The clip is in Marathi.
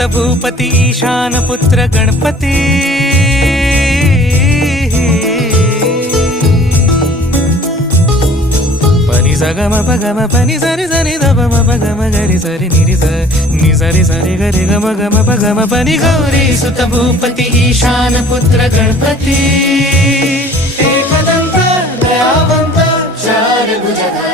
सुत भूपती ईशान पुत्र गणपती पनी सा ग म प ग म पनी सा रे सा रे ध प म प ग म ग रे सा रे नि रे सा नि सा रे ग रे ग म प ग म पनी गौरी सुत भूपती ईशान पुत्र गणपती एकदंत दयावंत चार भुजधारी